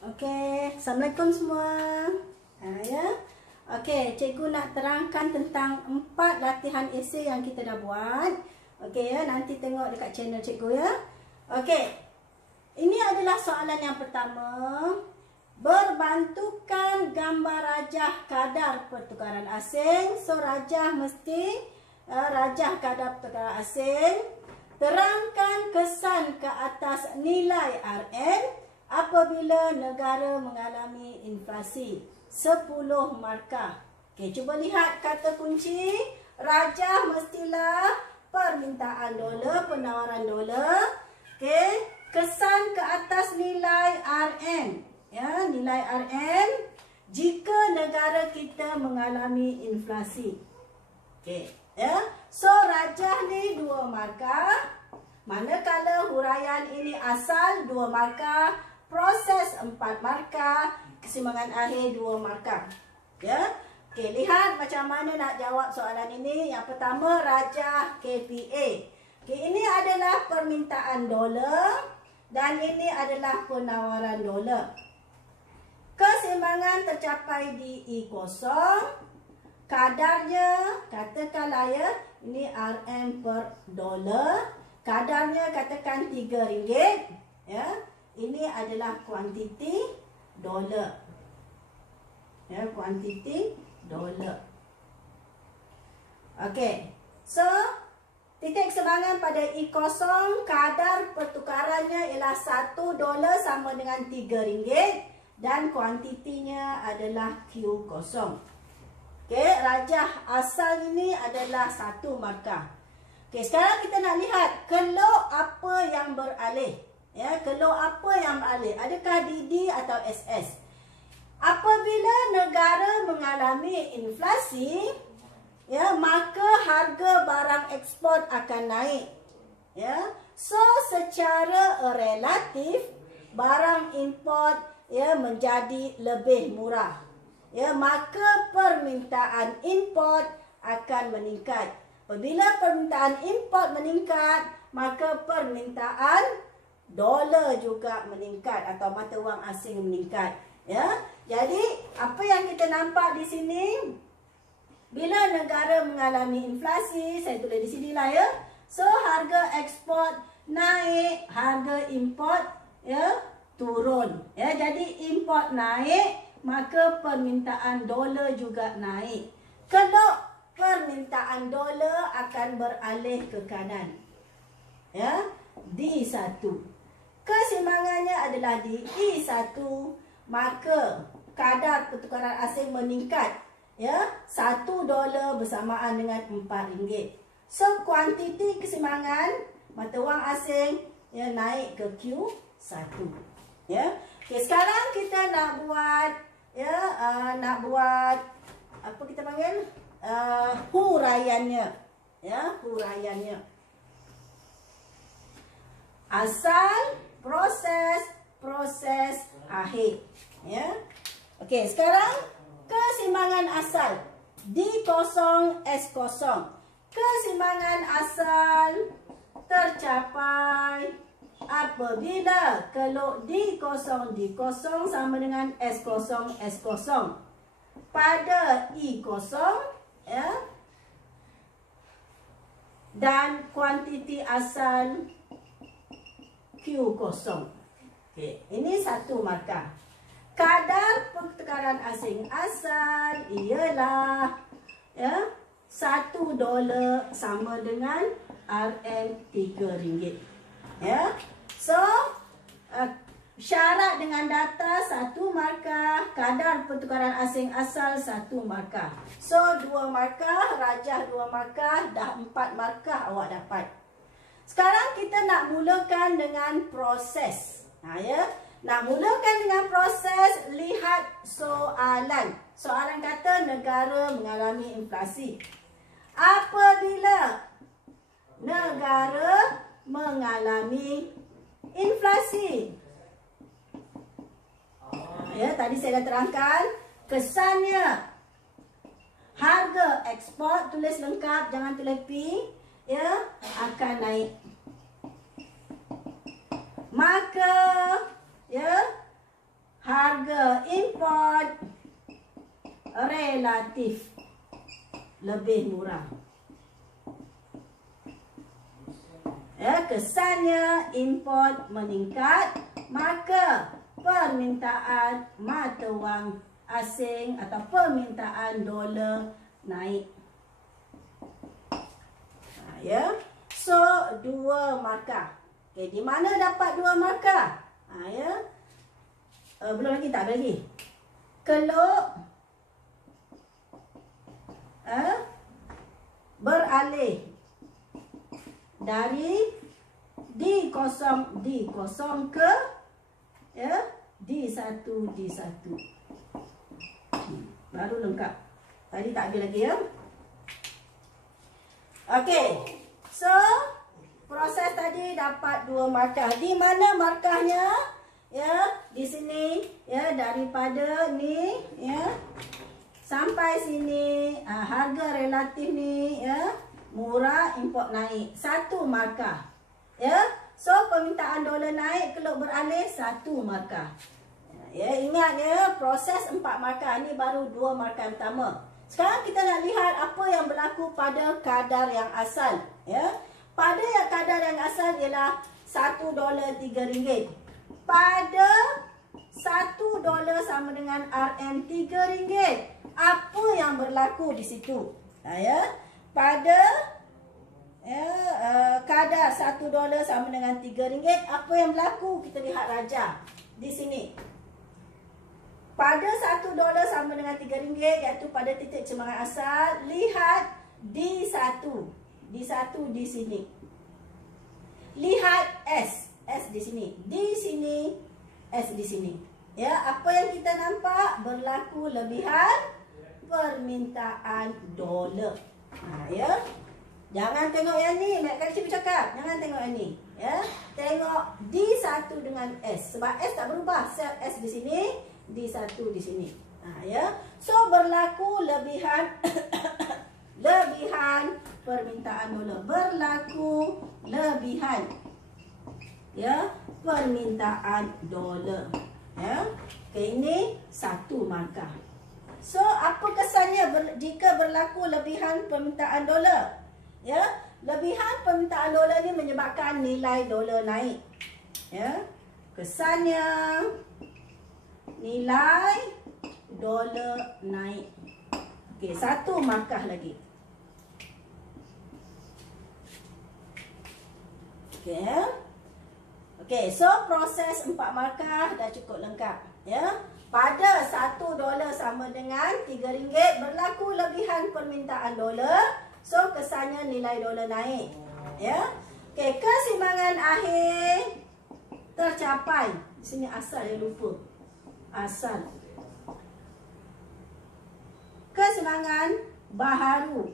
Okey, Assalamualaikum semua. Ya. Okey, cikgu nak terangkan tentang 4 latihan esei yang kita dah buat. Okey ya, nanti tengok dekat channel cikgu ya. Okey. Ini adalah soalan yang pertama. Berbantukan gambar rajah kadar pertukaran asing. So rajah mesti rajah kadar pertukaran asing. Terangkan kesan ke atas nilai RM apabila negara mengalami inflasi 10 markah. Okey, cuba lihat kata kunci. Rajah mestilah permintaan dolar, penawaran dolar. Okey, kesan ke atas nilai RM. Ya, nilai RM jika negara kita mengalami inflasi. Okey, ya. So rajah ni 2 markah. Manakala huraian ini asal 2 markah, proses 4 markah, kesimbangan akhir 2 markah. Ya. Okey, lihat macam mana nak jawab soalan ini. Yang pertama, rajah KPA. Okey, ini adalah permintaan dolar dan ini adalah penawaran dolar. Keseimbangan tercapai di E0. Kadarnya, katakanlah ya, ini RM per dolar. Kadarnya katakan RM3. Ya. Ini adalah kuantiti dolar. Ya, kuantiti dolar. Okey. So, titik keseimbangan pada E0, kadar pertukarannya ialah $1 sama dengan RM3 dan kuantitinya adalah Q0. Okey, rajah asal ini adalah 1 markah. Okey, sekarang kita nak lihat kelok apa yang beralih. Ya, kelok apa yang beralih? Adakah DD atau SS? Apabila negara mengalami inflasi, ya, maka harga barang ekspor akan naik. Ya. So secara relatif barang import ya menjadi lebih murah. Ya, maka permintaan import akan meningkat. Apabila permintaan import meningkat, maka permintaan dolar juga meningkat atau mata wang asing meningkat. Ya. Jadi, apa yang kita nampak di sini, bila negara mengalami inflasi, saya tulis di sinilah ya. So, harga ekspor naik, harga import ya turun. Ya, jadi import naik, maka permintaan dolar juga naik. Kalau permintaan dolar akan beralih ke kanan. Ya, D1. Keseimbangannya adalah di E1, maka kadar pertukaran asing meningkat. Ya, $1 bersamaan dengan RM4. So, kuantiti keseimbangan mata wang asing ya naik ke Q1. Ya. Okey, sekarang kita nak buat ya apa kita panggil? Huraiannya. Ya, huraiannya. Asal, proses, akhir. Ya. Okey, sekarang keseimbangan asal D0 S0. Keseimbangan asal tercapai apabila kelok D0 sama dengan S0 pada E0 ya, dan kuantiti asal Q0. Okey, ini 1 markah. Kadar pertukaran asing asal ialah ya $1 sama dengan RM3. Ya. So, syarat dengan data 1 markah, kadar pertukaran asing asal 1 markah. So, 2 markah, rajah 2 markah, dah 4 markah awak dapat. Sekarang kita nak mulakan dengan proses. Ya. Nak mulakan dengan proses, lihat soalan. Soalan kata negara mengalami inflasi. Apabila negara mengalami inflasi. Ya, tadi saya dah terangkan kesannya. Harga ekspor, tulis lengkap, jangan tulis P, ya, akan naik. Maka ya harga import relatif lebih murah. Ya, kesannya import meningkat, maka permintaan mata wang asing atau permintaan dolar naik. Ya. So, 2 markah. Okey, di mana dapat 2 markah? Ya. Belum lagi, tak ada lagi. Keluk beralih dari D0 ke D1. Baru lengkap. Tadi tak ada lagi ya. Okey. So, proses tadi dapat 2 markah. Di mana markahnya? Ya, di sini ya, daripada ni ya sampai sini harga relatif ni ya murah, import naik. 1 markah. Ya. So, permintaan dolar naik, keluk beralih 1 markah. Ya, ingat ya, proses 4 markah ni baru 2 markah pertama. Sekarang kita nak lihat apa yang berlaku pada kadar yang asal. Ya. Pada kadar yang asal ialah $1.03. Pada $1 sama dengan RM RM3. Apa yang berlaku di situ? Ya. Pada kadar $1 sama dengan RM3, apa yang berlaku? Kita lihat raja di sini. Pada $1 sama dengan RM3, iaitu pada titik cemarang asal, lihat D1. D1 di sini. Lihat S di sini. Di sini, S di sini. Ya, apa yang kita nampak? Berlaku lebihan permintaan dolar. Ya. Jangan tengok yang ni, Mek Kak Cik bercakap. Jangan tengok yang ni. Ya. Tengok D1 dengan S. Sebab S tak berubah. Sel S di sini, D1 di sini. Ya. So, berlaku lebihan lebihan permintaan dolar. Berlaku lebihan permintaan dolar. Ya. Okay, ini 1 markah. So, apa kesannya jika berlaku lebihan permintaan dolar? Ya, lebihan permintaan dolar ni menyebabkan nilai dolar naik. Ya. Kesannya nilai dolar naik. Okey, 1 markah lagi. Okey. Okey, so proses 4 markah dah cukup lengkap, ya. Pada $1 sama dengan RM3 berlaku lebihan permintaan dolar. So, kesannya nilai dolar naik. Ya. Okey, keseimbangan akhir tercapai. Di sini asal yang lupa. Asal. Keseimbangan baharu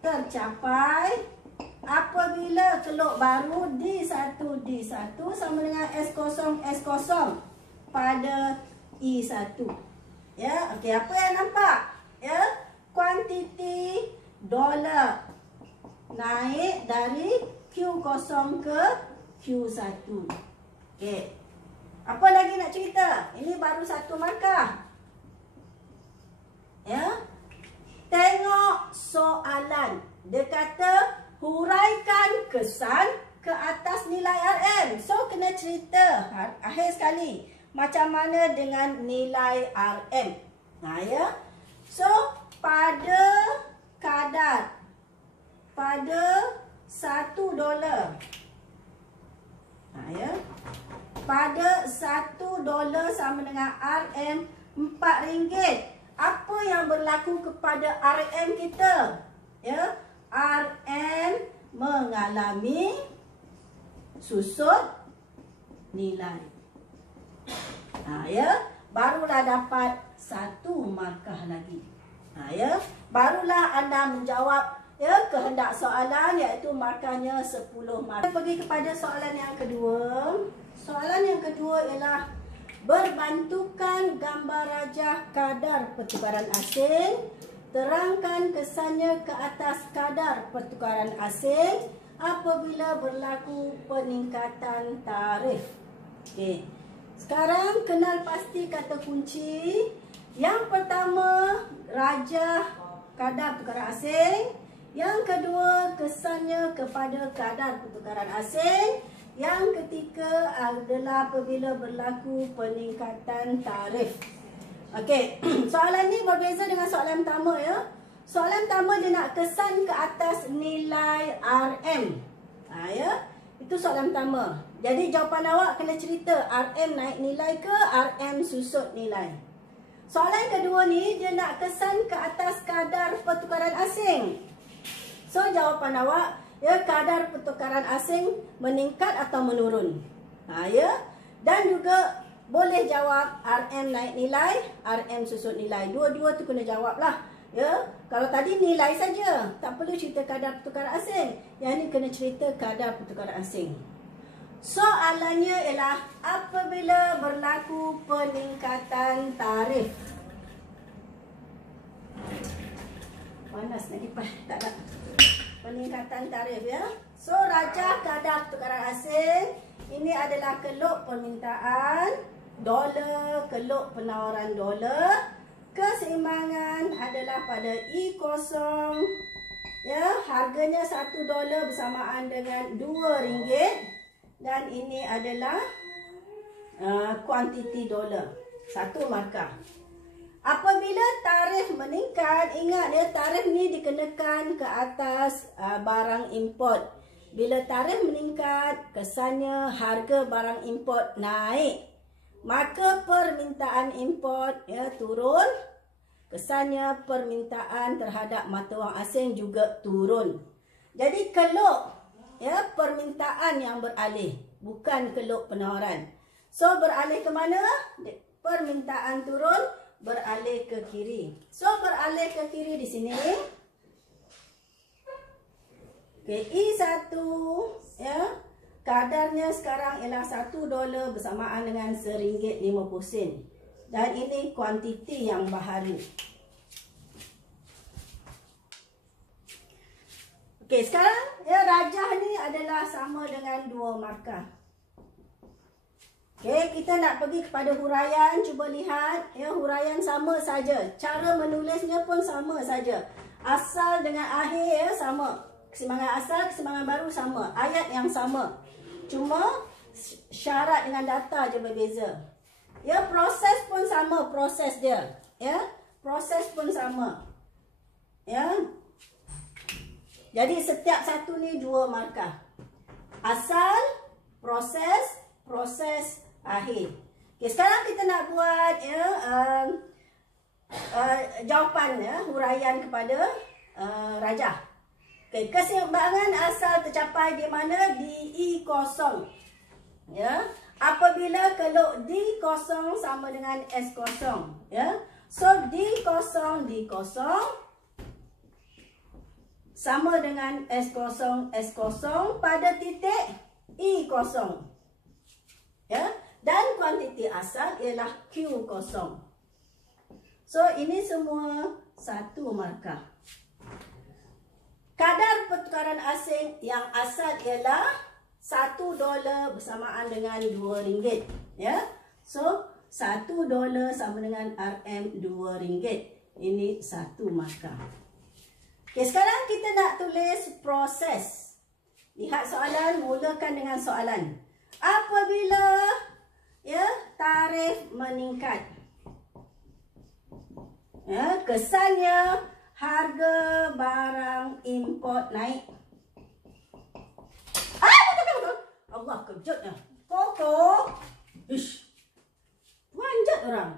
tercapai apabila keluk baru D1 sama dengan S0 pada I1. Ya, okey, apa yang nampak? Ya, kuantiti dolar naik dari Q0 ke Q1. Okey. Apa lagi nak cerita? Ini baru 1 markah. Ya. Tengok soalan. Dia kata huraikan kesan ke atas nilai RM. So, kena cerita akhir sekali macam mana dengan nilai RM. Ya. So, pada kadar pada $1. Ya. Pada $1 sama dengan RM RM4. Apa yang berlaku kepada RM kita? Ya, RM mengalami susut nilai. Ya, barulah dapat 1 markah lagi. Ya, barulah anda menjawab kehendak soalan, iaitu markahnya 10 markah. Pergi kepada soalan yang kedua. Soalan yang kedua ialah berbantukan gambar rajah kadar pertukaran asing. Terangkan kesannya ke atas kadar pertukaran asing apabila berlaku peningkatan tarif. Okey. Sekarang kenal pasti kata kunci. Yang pertama, raja kadar pertukaran asing. Yang kedua, kesannya kepada kadar pertukaran asing. Yang ketiga adalah apabila berlaku peningkatan tarif. Okey, soalan ni berbeza dengan soalan pertama ya. Soalan pertama dia nak kesan ke atas nilai RM. Ya. Itu soalan pertama. Jadi jawapan awak kena cerita RM naik nilai ke RM susut nilai. Soalan kedua ni dia nak kesan ke atas kadar pertukaran asing. So jawapan awak ya, kadar pertukaran asing meningkat atau menurun. Ya. Dan juga boleh jawab RM naik nilai, RM susut nilai. Dua-dua tu kena jawab lah. Ya. Kalau tadi nilai saja, tak perlu cerita kadar pertukaran asing. Yang ni kena cerita kadar pertukaran asing. Soalannya ialah apabila berlaku peningkatan tarif. Panas nak kipas, tak ada. Peningkatan tarif ya. So rajah kadar pertukaran asing. Ini adalah keluk permintaan dolar, keluk penawaran dolar. Keseimbangan adalah pada E0 ya, harganya $1 bersamaan dengan RM2 dan ini adalah kuantiti dolar, satu markah. Apabila tarif meningkat, ingat ya, tarif ni dikenakan ke atas barang import. Bila tarif meningkat, kesannya harga barang import naik. Maka permintaan import ya turun. Kesannya permintaan terhadap mata wang asing juga turun. Jadi keluk ya, permintaan yang beralih, bukan keluk penawaran. So beralih ke mana? Permintaan turun, beralih ke kiri. So beralih ke kiri di sini. Okay, E1 ya. Kadarnya sekarang ialah $1 bersamaan dengan RM1.50. Dan ini kuantiti yang baharu. Okey, sekarang ya, rajah ni adalah sama dengan 2 markah. Okey, kita nak pergi kepada huraian. Cuba lihat ya, huraian sama saja. Cara menulisnya pun sama saja. Asal dengan akhir ya, sama. Keseimbangan asal, keseimbangan baru sama. Ayat yang sama. Cuma syarat dengan data je berbeza. Ya, proses pun sama, proses dia. Ya, proses pun sama. Ya. Jadi setiap satu ni 2 markah. Asal, proses, proses akhir. Okey, sekarang kita nak buat ya jawapan ya, huraian kepada rajah. Okay, keseimbangan asal tercapai di mana? Di E0. Ya. Apabila keluk D0 sama dengan S0. Ya. So D0 sama dengan S0 pada titik E0. Ya. Dan kuantiti asal ialah Q0. So ini semua satu markah. Kadar pertukaran asing yang asal ialah $1 bersamaan dengan RM2. Ya. So $1 sama dengan RM RM2. Ini satu markah. Okey, sekarang kita nak tulis proses. Lihat soalan, mulakan dengan soalan. Apabila ya, tarif meningkat. Ya, kesannya harga barang import naik. Allah, kejutnya. Koko. Ish. Manjat orang.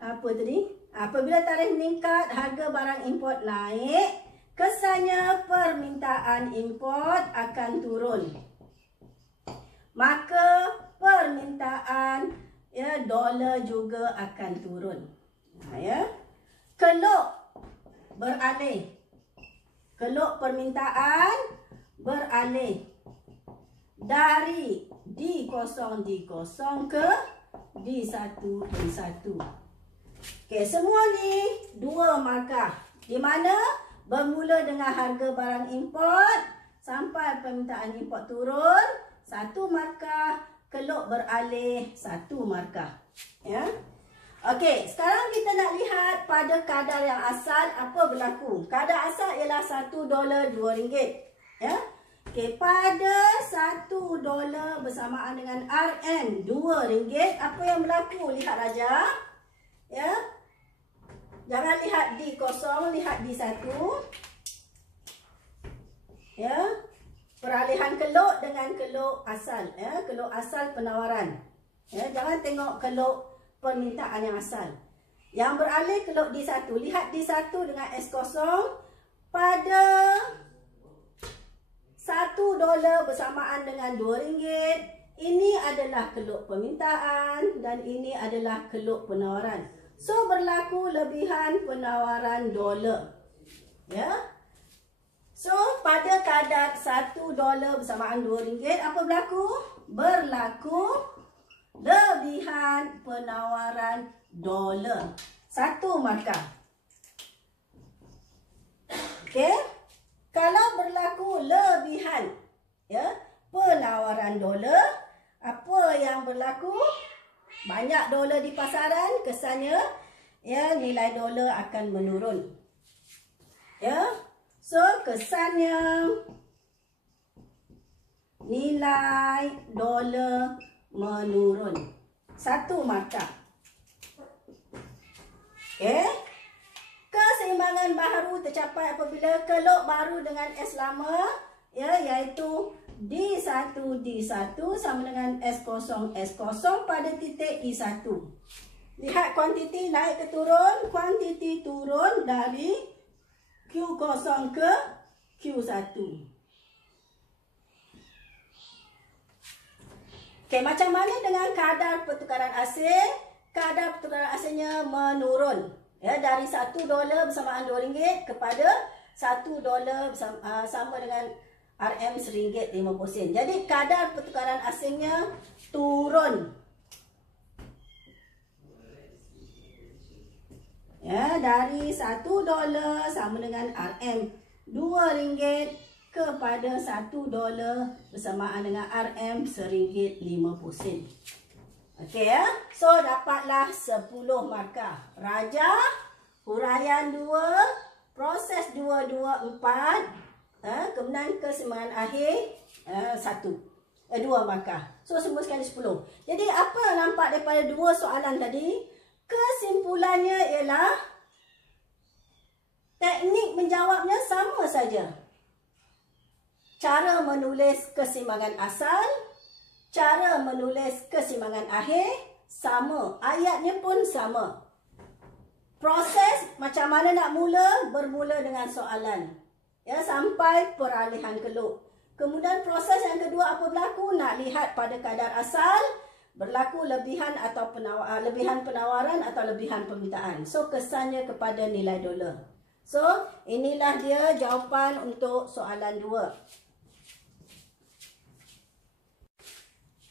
Apa tadi? Apabila tarif meningkat, harga barang import naik. Kesannya permintaan import akan turun. Maka permintaan ya, dolar juga akan turun. Ya. Keluk beralih. Keluk permintaan beralih dari D0 ke D1. Okey, semua ni 2 markah. Di mana bermula dengan harga barang import sampai permintaan import turun. 1 markah, keluk beralih 1 markah. Ya. Okey, sekarang kita nak lihat pada kadar yang asal apa berlaku. Kadar asal ialah $1 RM2. Ya. Okey, pada $1 bersamaan dengan RM RM2, apa yang berlaku? Lihat Raja. Ya. Jangan lihat D0, lihat D1. Ya. Peralihan keluk dengan keluk asal, ya, keluk asal penawaran. Ya, jangan tengok keluk permintaan yang asal. Yang beralih keluk D1. Lihat D1 dengan S0 pada $1 bersamaan dengan RM2. Ini adalah keluk permintaan dan ini adalah keluk penawaran. So berlaku lebihan penawaran dolar. Ya. So pada kadar $1 bersamaan RM2 apa berlaku? Berlaku lebihan penawaran dolar. 1 markah. Okey. Kalau berlaku lebihan, ya, penawaran dolar, apa yang berlaku? Banyak dolar di pasaran, kesannya, ya, nilai dolar akan menurun. Ya. So kesannya nilai dolar menurun. 1 markah. Okey. Keseimbangan baharu tercapai apabila keluk baru dengan S lama, ya, iaitu D1 D1 sama dengan S0 S0 pada titik E1. Lihat kuantiti naik ke turun, kuantiti turun dari Q0 ke Q1. Okey, macam mana dengan kadar pertukaran asing? Kadar pertukaran asingnya menurun. Ya, dari $1 bersamaan RM2 kepada $1 sama dengan RM RM1.50. Jadi kadar pertukaran asingnya turun. Ya, dari $1 sama dengan RM2 kepada $1 bersamaan dengan RM RM1.50. Okey, ya. So dapatlah 10 markah. Raja, huraian 2, proses 2, 2, 4, kemudian keseimbangan akhir 2 markah. So semua sekali 10. Jadi apa yang nampak daripada 2 soalan tadi? Kesimpulannya ialah teknik menjawabnya sama saja. Cara menulis keseimbangan asal, cara menulis keseimbangan akhir sama. Ayatnya pun sama. Proses macam mana nak mula? Bermula dengan soalan. Ya, sampai peralihan keluk. Kemudian proses yang kedua apa berlaku? Nak lihat pada kadar asal, berlaku lebihan atau lebihan penawaran atau lebihan permintaan. So kesannya kepada nilai dolar. So inilah dia jawapan untuk soalan 2.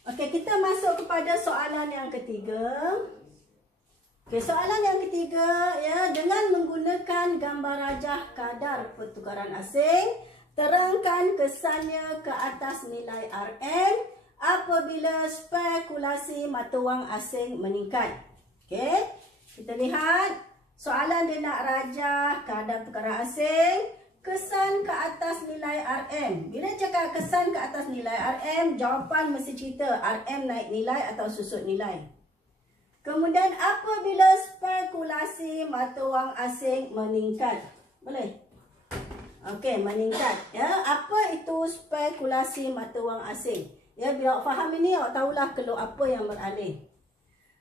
Okey, kita masuk kepada soalan yang ketiga. Okey, soalan yang ketiga, ya, dengan menggunakan gambar rajah kadar pertukaran asing, terangkan kesannya ke atas nilai RM apabila spekulasi mata wang asing meningkat. Okey, kita lihat soalan dia nak rajah kadar pertukaran asing, kesan ke atas nilai RM. Bila cakap kesan ke atas nilai RM, jawapan mesti cerita RM naik nilai atau susut nilai. Kemudian apabila spekulasi mata wang asing meningkat. Boleh? Okey, meningkat. Ya, apa itu spekulasi mata wang asing? Ya, bila awak faham ini, awak tahulah keluk apa yang beralih.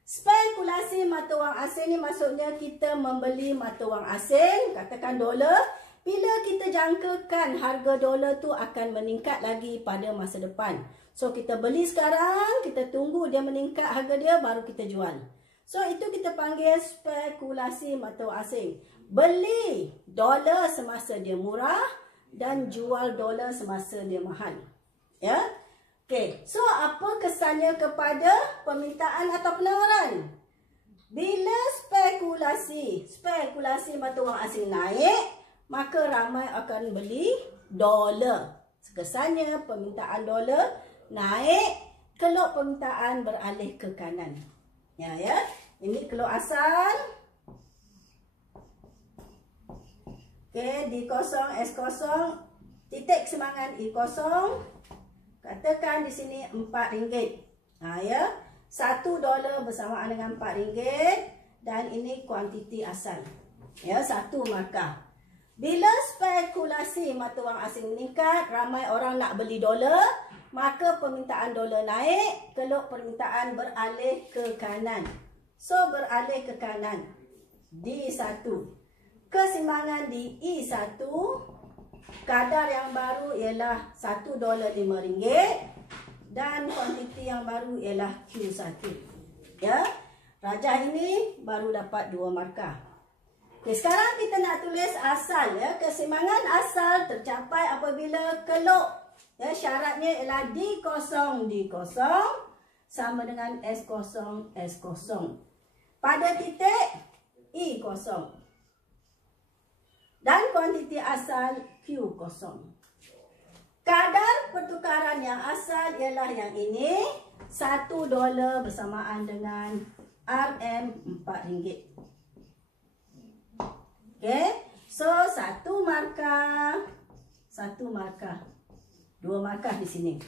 Spekulasi mata wang asing ni maksudnya kita membeli mata wang asing, katakan dolar. Bila kita jangkakan harga dolar tu akan meningkat lagi pada masa depan. So kita beli sekarang, kita tunggu dia meningkat harga dia, baru kita jual. So itu kita panggil spekulasi mata wang asing. Beli dolar semasa dia murah dan jual dolar semasa dia mahal. Ya. Okey, so apa kesannya kepada permintaan atau penawaran? Bila spekulasi mata wang asing naik, maka ramai akan beli dolar. Kesannya permintaan dolar naik, keluk permintaan beralih ke kanan. Ya, ini keluk asal. Okey, D0, S0, titik keseimbangan E0. Katakan di sini RM4. Ya, $1 bersamaan dengan RM4 dan ini kuantiti asal. Ya, satu markah. Bila spekulasi mata wang asing meningkat, ramai orang nak beli dolar, maka permintaan dolar naik, keluk permintaan beralih ke kanan. So, beralih ke kanan. D1. Keseimbangan di E1, kadar yang baru ialah $1.05 dan kuantiti yang baru ialah Q1. Ya, rajah ini baru dapat 2 markah. Okay, sekarang kita nak tulis asal. Ya, keseimbangan asal tercapai apabila keluk. Ya, syaratnya ialah D0 sama dengan S0 pada titik E0. Dan kuantiti asal Q0. Kadar pertukaran yang asal ialah yang ini. $1 bersamaan dengan RM4. Okey. So, 1 markah. 1 markah. 2 markah di sini.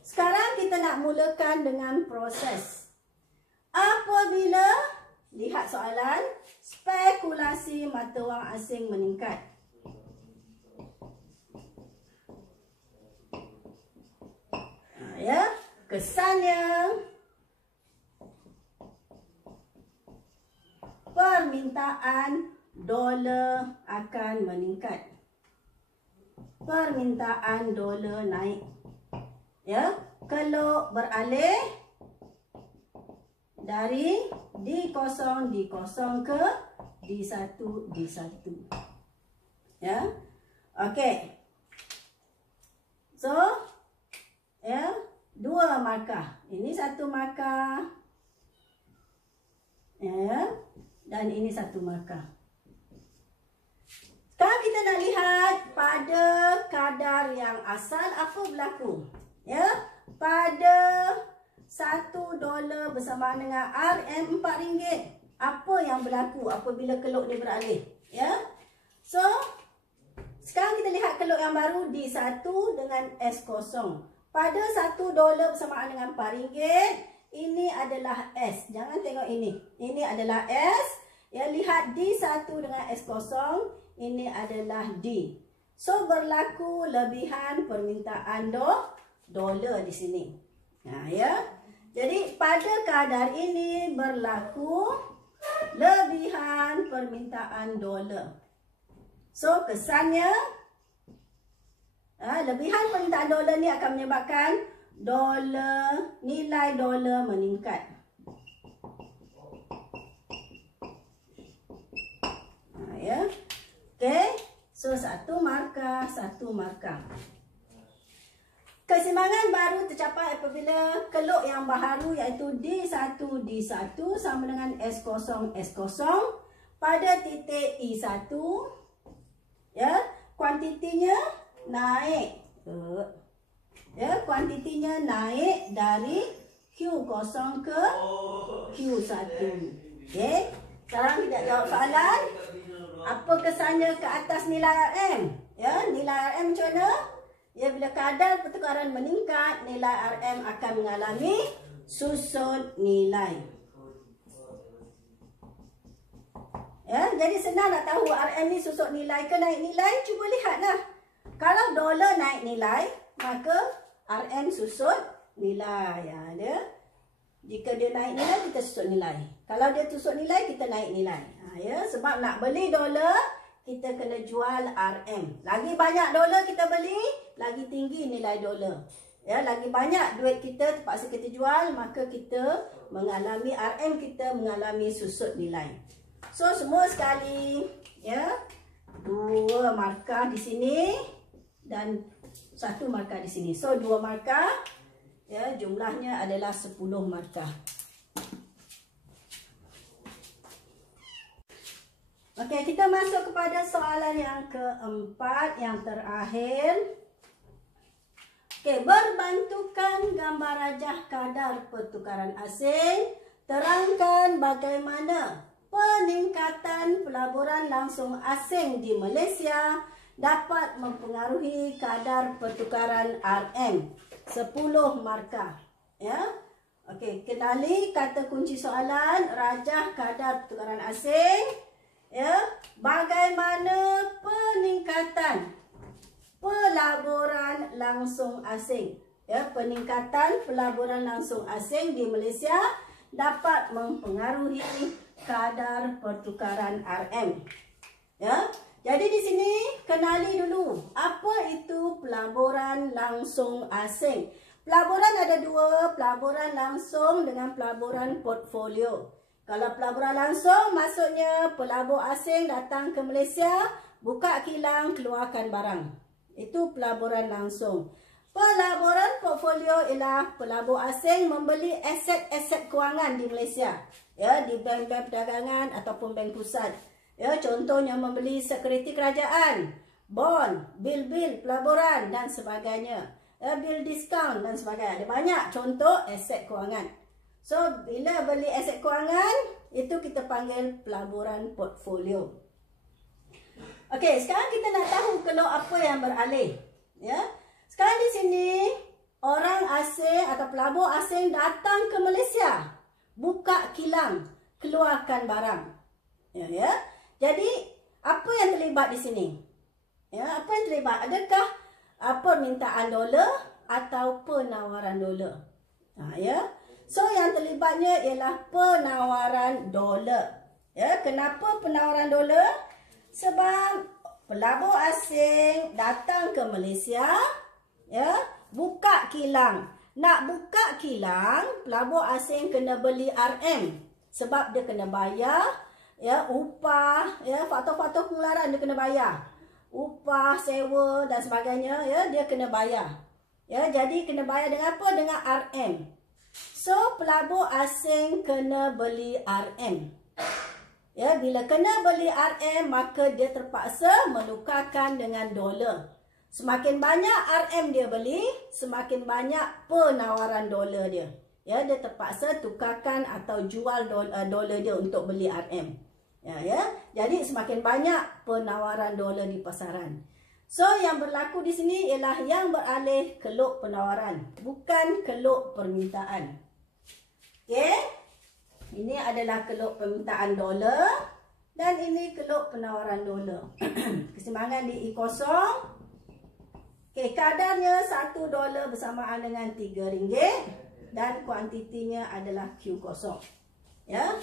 Sekarang kita nak mulakan dengan proses. Apabila, lihat soalan, spekulasi mata wang asing meningkat. Ya, kesannya permintaan dolar akan meningkat. Permintaan dolar naik. Ya, keluk beralih dari D0 ke D1. Ya. Okey. So, ya, 2 markah. Ini 1 markah. Ya. Dan ini 1 markah. Sekarang kita nak lihat pada kadar yang asal apa berlaku. Ya, pada $1 bersamaan dengan RM4. Apa yang berlaku apabila keluk dia beralih? Ya. So, sekarang kita lihat keluk yang baru D1 dengan S0. Pada $1 bersamaan dengan RM4, ini adalah S. Jangan tengok ini. Ini adalah S. Ya, lihat D1 dengan S0. Ini adalah D. So, berlaku lebihan permintaan dolar di sini. Nah, ya. Jadi, pada kadar ini berlaku lebihan permintaan dolar. So, kesannya, lebihan permintaan dolar ni akan menyebabkan nilai dolar meningkat. Ya. Okey. So, 1 markah, 1 markah. Keseimbangan baru tercapai apabila keluk yang baharu iaitu D1 sama dengan S0 pada titik E1. Ya, kuantitinya naik. Ya, kuantitinya naik dari Q0 ke Q1. Okey. Sekarang kita jawab soalan. Apa kesannya ke atas nilai RM? Ya, nilai RM macam mana? Ya, bila kadar pertukaran meningkat, nilai RM akan mengalami susut nilai. Ya, jadi senang nak tahu RM ni susut nilai ke naik nilai? Cuba lihatlah. Kalau dolar naik nilai, maka RM susut nilai. Ya, dia. Jika dia naik nilai, kita susut nilai. Kalau dia susut nilai, kita naik nilai. Ya, sebab nak beli dolar, kita kena jual RM. Lagi banyak dolar kita beli, lagi tinggi nilai dolar. Ya, lagi banyak duit kita terpaksa kita jual, maka kita mengalami RM kita mengalami susut nilai. So, semua sekali, ya, 2 markah di sini dan 1 markah di sini. So, 2 markah, ya, jumlahnya adalah 10 markah. Okey, kita masuk kepada soalan yang keempat, yang terakhir. Okey, berbantukan gambar rajah kadar pertukaran asing, terangkan bagaimana peningkatan pelaburan langsung asing di Malaysia dapat mempengaruhi kadar pertukaran RM. 10 markah. Ya. Okey, kenali kata kunci soalan rajah kadar pertukaran asing. Ya, bagaimana peningkatan pelaburan langsung asing. Ya, peningkatan pelaburan langsung asing di Malaysia dapat mempengaruhi kadar pertukaran RM. Ya. Jadi di sini kenali dulu apa itu pelaburan langsung asing. Pelaburan ada dua, pelaburan langsung dengan pelaburan portfolio. Kalau pelaburan langsung maksudnya pelabur asing datang ke Malaysia, buka kilang, keluarkan barang. Itu pelaburan langsung. Pelaburan portfolio ialah pelabur asing membeli aset-aset kewangan di Malaysia. Ya, di bank-bank perdagangan ataupun bank pusat. Ya, contohnya membeli sekuriti kerajaan, bond, bil-bil pelaburan dan sebagainya. Ya, bil diskaun dan sebagainya. Ada banyak contoh aset kewangan. So, bila beli aset kewangan, itu kita panggil pelaburan portfolio. Okey, sekarang kita nak tahu kalau apa yang beralih. Ya. Sekarang di sini, orang asing atau pelabur asing datang ke Malaysia. Buka kilang, keluarkan barang. Ya. Jadi, apa yang terlibat di sini? Ya, apa yang terlibat? Adakah permintaan dolar atau penawaran dolar? Ya. So, yang terlibatnya ialah penawaran dolar. Ya, kenapa penawaran dolar? Sebab pelabur asing datang ke Malaysia, ya, buka kilang. Nak buka kilang, pelabur asing kena beli RM. Sebab dia kena bayar, ya, upah, ya, faktor-faktor pengeluaran dia kena bayar. Upah, sewa dan sebagainya, ya, dia kena bayar. Ya, jadi kena bayar dengan apa? Dengan RM. So, pelabur asing kena beli RM. Ya, bila kena beli RM, maka dia terpaksa menukarkan dengan dolar. Semakin banyak RM dia beli, semakin banyak penawaran dolar dia. Ya, dia terpaksa tukarkan atau jual dolar dia untuk beli RM. Ya. Jadi semakin banyak penawaran dolar di pasaran. So, yang berlaku di sini ialah yang beralih keluk penawaran, bukan keluk permintaan. Okey? Ini adalah keluk permintaan dolar dan ini keluk penawaran dolar. Keseimbangan di E0. Okey, kadarnya $1 bersamaan dengan RM3 dan kuantitinya adalah Q0. Ya.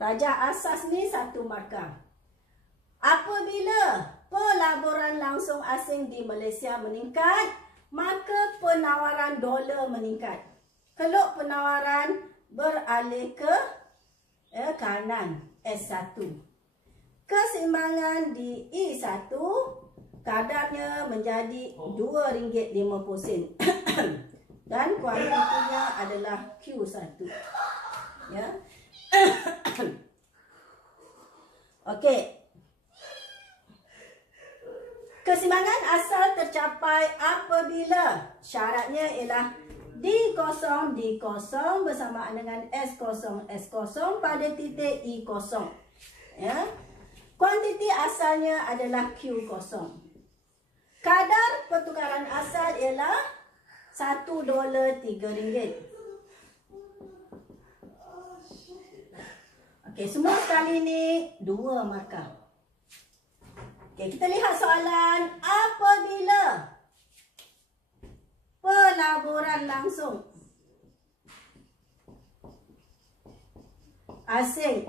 Rajah asas ni 1 markah. Apabila pelaburan langsung asing di Malaysia meningkat, maka penawaran dolar meningkat. Keluk penawaran beralih ke kanan S1. Keseimbangan di E1 kadarnya menjadi RM2.50 dan kuantitinya adalah Q1. Ya. Okey. Keseimbangan asal tercapai apabila syaratnya ialah D0 bersamaan dengan S0 pada titik E0. Ya. Kuantiti asalnya adalah Q0. Kadar pertukaran asal ialah $1.03. Okey, semua sekali ni 2 markah. Okey, kita lihat soalan. Apabila pelaburan langsung asing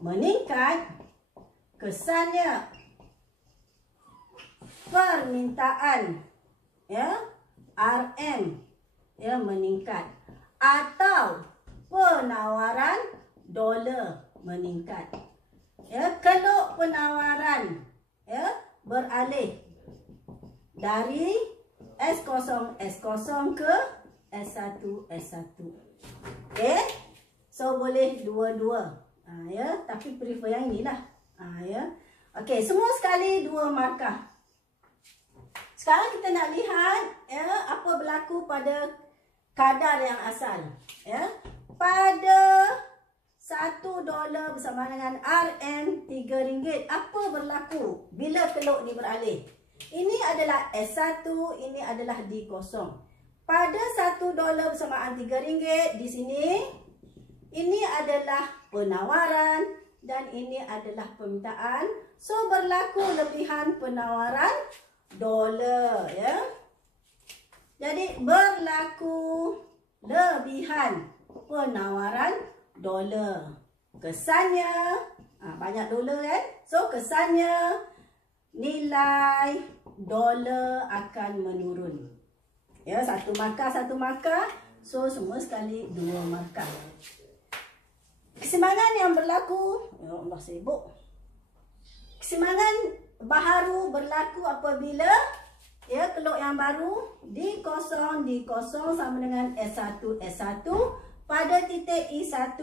meningkat, kesannya permintaan, ya, RM, ya, meningkat atau penawaran dolar meningkat. Ya, keluk penawaran, ya, beralih dari S0 ke S1. Okey. So boleh dua-dua. Ya, tapi prefer yang inilah. Ya. Okey, semua sekali 2 markah. Sekarang kita nak lihat ya, apa berlaku pada kadar yang asal. Ya. Pada $1 bersama dengan RM3, apa berlaku bila keluk ni beralih? Ini adalah S1, ini adalah D0. Pada $1 bersama RM3 di sini, ini adalah penawaran dan ini adalah permintaan. So berlaku lebihan penawaran dolar ya. Jadi berlaku lebihan penawaran dolar. Kesannya banyak dolar kan? So kesannya nilai dolar akan menurun. Ya, satu markah. So semua sekali 2 markah. Keseimbangan yang berlaku, ya Allah sibuk. Keseimbangan baharu berlaku apabila ya keluk yang baru D0 sama dengan S1 pada titik I1.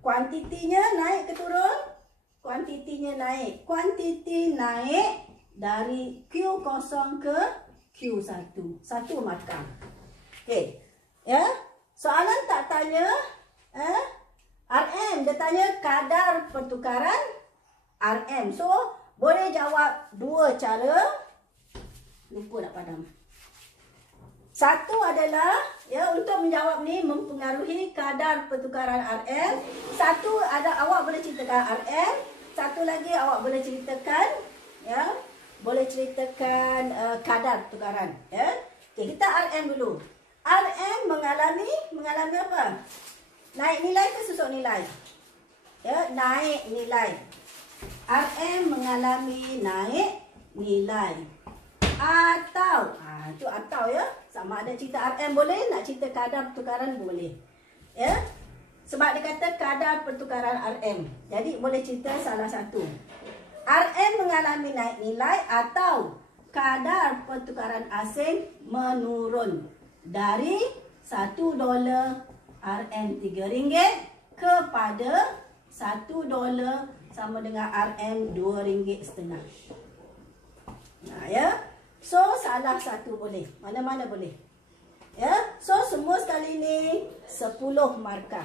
Kuantitinya naik ke turun? Kuantitinya naik. Kuantiti naik dari Q0 ke Q1. 1 markah. Okey. Ya. Soalan tak tanya RM, dia tanya kadar pertukaran RM. So, boleh jawab 2 cara. Lupa nak padam. Satu adalah ya, untuk menjawab ni mempengaruhi kadar pertukaran RM. Satu ada awak boleh ceritakan RM. Satu lagi awak boleh ceritakan ya, boleh ceritakan kadar pertukaran ya. Okey, kita RM dulu. RM mengalami apa? Naik nilai ke susut nilai? Ya, naik nilai. RM mengalami naik nilai. Atau itu atau ya, sama ada cerita RM boleh, nak cerita kadar pertukaran boleh. Ya. Sebab dia kata kadar pertukaran RM. Jadi boleh cerita salah satu. RM mengalami naik nilai atau kadar pertukaran asing menurun dari $1 RM3 kepada $1 sama dengan RM2.5. Nah ya. So salah satu boleh. Mana-mana boleh. Ya. So semua sekali ni 10 markah.